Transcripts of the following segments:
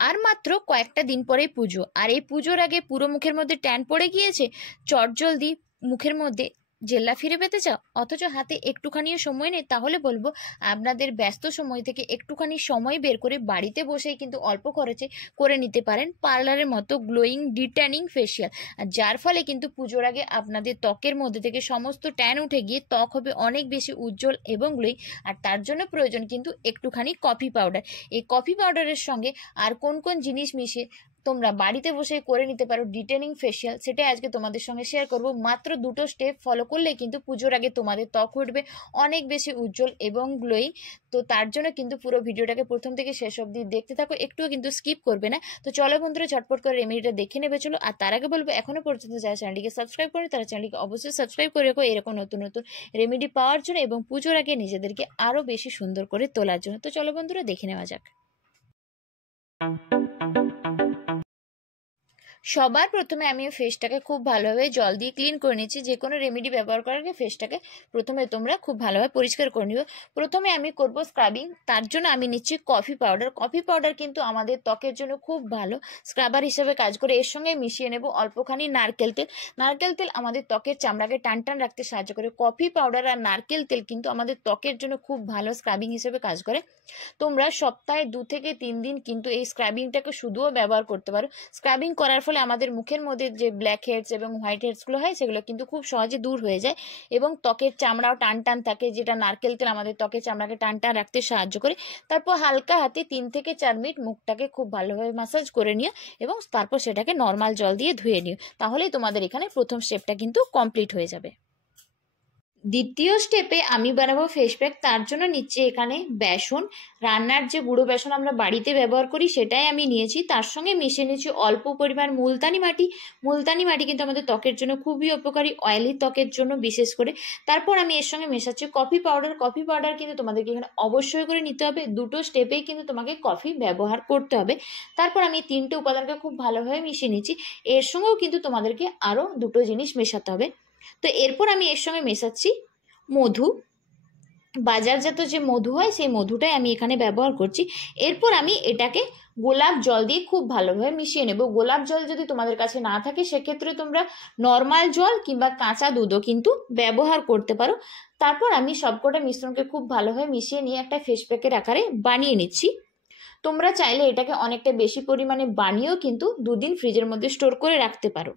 আর মাত্র কয়েকটা দিন পরেই পুজো, আর এই পুজোর আগে পুরো মুখের মধ্যে ট্যান পড়ে গিয়েছে, চটজলদি মুখের মধ্যে জেল্লা ফিরে পেতে চাও, অথচ হাতে একটুখানিও সময় নেই, তাহলে বলবো আপনাদের ব্যস্ত সময় থেকে একটুখানি সময় বের করে বাড়িতে বসেই কিন্তু অল্প খরচে করে নিতে পারেন পার্লারের মতো গ্লোয়িং ডিট্যানিং ফেসিয়াল। আর যার ফলে কিন্তু পুজোর আগে আপনাদের ত্বকের মধ্যে থেকে সমস্ত ট্যান উঠে গিয়ে ত্বক হবে অনেক বেশি উজ্জ্বল এবং গ্লোয়িং। আর তার জন্য প্রয়োজন কিন্তু একটুখানি কফি পাউডার। এই কফি পাউডারের সঙ্গে আর কোন কোন জিনিস মিশিয়ে তোমরা বাড়িতে বসে করে নিতে পারো ডিটেনিং ফেসিয়াল, সেটাই আজকে তোমাদের সঙ্গে শেয়ার করব। মাত্র দুটো স্টেপ ফলো করলে কিন্তু পুজোর আগে তোমাদের ত্বক উঠবে অনেক বেশি উজ্জ্বল এবং গ্লোয়িং। তো তার জন্য কিন্তু পুরো ভিডিওটাকে প্রথম থেকে শেষ অবধি দেখতে থাকো, একটুও কিন্তু স্কিপ করবে না। তো চলো বন্ধুরা, ঝটপট করে রেমেডিটা দেখে নেবে চলো। আর তার আগে বলবো, এখনো পর্যন্ত যারা চ্যানেলটিকে সাবস্ক্রাইব করে তারা চ্যানেলটিকে অবশ্যই সাবস্ক্রাইব করে রাখো এরকম নতুন নতুন রেমেডি পাওয়ার জন্য এবং পুজোর আগে নিজেদেরকে আরো বেশি সুন্দর করে তোলার জন্য। তো চলো বন্ধুরা, দেখে নেওয়া যাক। সবার প্রথমে আমি ফেসটাকে খুব ভালোভাবে জল দিয়ে ক্লিন করে নিচ্ছি। যে কোনো রেমেডি ব্যবহার করার আগে ফেসটাকে প্রথমে তোমরা খুব ভালোভাবে পরিষ্কার করে নিও। প্রথমে আমি করব স্ক্রাবিং, তার জন্য আমি নিচ্ছি কফি পাউডার। কফি পাউডার কিন্তু আমাদের ত্বকের জন্য খুব ভালো স্ক্রাবার হিসেবে কাজ করে। এর সঙ্গে মিশিয়ে নেব অল্পখানি নারকেল তেল। নারকেল তেল আমাদের ত্বকের চামড়াকে টান টান রাখতে সাহায্য করে। কফি পাউডার আর নারকেল তেল কিন্তু আমাদের ত্বকের জন্য খুব ভালো স্ক্রাবিং হিসেবে কাজ করে। তোমরা সপ্তাহে 2 থেকে 3 দিন কিন্তু এই স্ক্রাবিংটাকে শুধুও ব্যবহার করতে পারো। স্ক্রাবিং করার ফলে আমাদের মুখের মধ্যে যে ব্ল্যাক হেডস এবং হোয়াইট হেডসগুলো হয় সেগুলো কিন্তু খুব সহজে দূর হয়ে যায় এবং ত্বকের চামড়াও টান টান থাকে, যেটা নারকেল তেল আমাদের ত্বকের চামড়াকে টান টান রাখতে সাহায্য করে। তারপর হালকা হাতে 3 থেকে 4 মিনিট মুখটাকে খুব ভালোভাবে ম্যাসাজ করে নিও এবং তারপর সেটাকে নর্মাল জল দিয়ে ধুয়ে নিও। তাহলেই তোমাদের এখানে প্রথম স্টেপটা কিন্তু কমপ্লিট হয়ে যাবে। দ্বিতীয় স্টেপে আমি বানাবো ফেস প্যাক। তার জন্য নিচ্ছি এখানে বেসন। রান্নার যে গুঁড়ো বেসন আমরা বাড়িতে ব্যবহার করি সেটাই আমি নিয়েছি। তার সঙ্গে মিশিয়ে নিয়েছি অল্প পরিমাণ মুলতানি মাটি। মুলতানি মাটি কিন্তু আমাদের ত্বকের জন্য খুবই উপকারী, অয়েলি ত্বকের জন্য বিশেষ করে। তারপর আমি এর সঙ্গে মেশাচ্ছি কফি পাউডার। কফি পাউডার কিন্তু তোমাদেরকে এখানে অবশ্যই করে নিতে হবে। দুটো স্টেপেই কিন্তু তোমাকে কফি ব্যবহার করতে হবে। তারপর আমি 3টে উপাদানকে খুব ভালোভাবে মিশিয়ে নিচ্ছি। এর সঙ্গেও কিন্তু তোমাদেরকে আরও দুটো জিনিস মেশাতে হবে। তো এরপর আমি এর সঙ্গে মেশাচ্ছি মধু। বাজারজাত যে মধু হয় সেই মধুটাই আমি এখানে ব্যবহার করছি। এরপর আমি এটাকে গোলাপ জল দিয়ে খুব ভালোভাবে মিশিয়ে নেব। গোলাপ জল যদি তোমাদের কাছে না থাকে সেক্ষেত্রে তোমরা নর্মাল জল কিংবা কাঁচা দুধও কিন্তু ব্যবহার করতে পারো। তারপর আমি সবকটা মিশ্রণকে খুব ভালোভাবে মিশিয়ে নিয়ে একটা ফেস প্যাকের আকারে বানিয়ে নিচ্ছি। তোমরা চাইলে এটাকে অনেকটা বেশি পরিমাণে বানিয়েও কিন্তু 2 দিন ফ্রিজের মধ্যে স্টোর করে রাখতে পারো।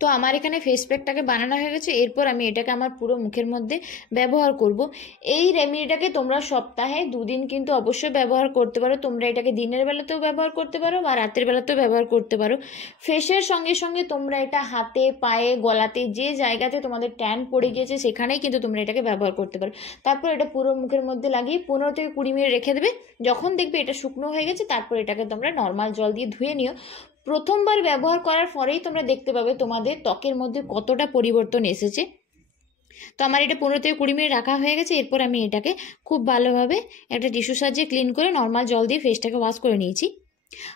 তো আমার এখানে ফেস প্যাকটাকে বানানো হয়ে গেছে। এরপর আমি এটাকে আমার পুরো মুখের মধ্যে ব্যবহার করব। এই রেমেডিটাকে তোমরা সপ্তাহে 2 দিন কিন্তু অবশ্যই ব্যবহার করতে পারো। তোমরা এটাকে দিনের বেলাতেও ব্যবহার করতে পারো বা রাতের বেলাতেও ব্যবহার করতে পারো। ফেসের সঙ্গে সঙ্গে তোমরা এটা হাতে, পায়ে, গলাতে, যে জায়গাতে তোমাদের ট্যান পড়ে গিয়েছে সেখানেই কিন্তু তোমরা এটাকে ব্যবহার করতে পারো। তারপর এটা পুরো মুখের মধ্যে লাগিয়ে 15 থেকে 20 মিনিট রেখে দেবে। যখন দেখবে এটা শুকনো হয়ে গেছে তারপর এটাকে তোমরা নর্মাল জল দিয়ে ধুয়ে নিও। প্রথমবার ব্যবহার করার পরেই তোমরা দেখতে পাবে তোমাদের ত্বকের মধ্যে কতটা পরিবর্তন এসেছে। তো আমার এটা 15 থেকে 20 মিনিট রাখা হয়ে গেছে। এরপর আমি এটাকে খুব ভালোভাবে একটা টিস্যু সাহায্যে ক্লিন করে নর্মাল জল দিয়ে ফেসটাকে ওয়াশ করে নিয়েছি।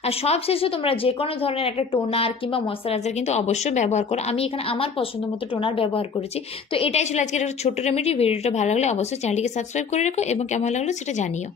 আর সব শেষে তোমরা যে কোনো ধরনের একটা টোনার কিংবা ময়শ্চারাইজার কিন্তু অবশ্যই ব্যবহার করো। আমি এখানে আমার পছন্দ মতো টোনার ব্যবহার করেছি। তো এটাই ছিল আজকের একটা ছোট্ট রেমেডি। ভিডিওটা ভালো লাগলে অবশ্যই চ্যানেলটিকে সাবস্ক্রাইব করে রেখো এবং কেমন লাগলো সেটা জানিও।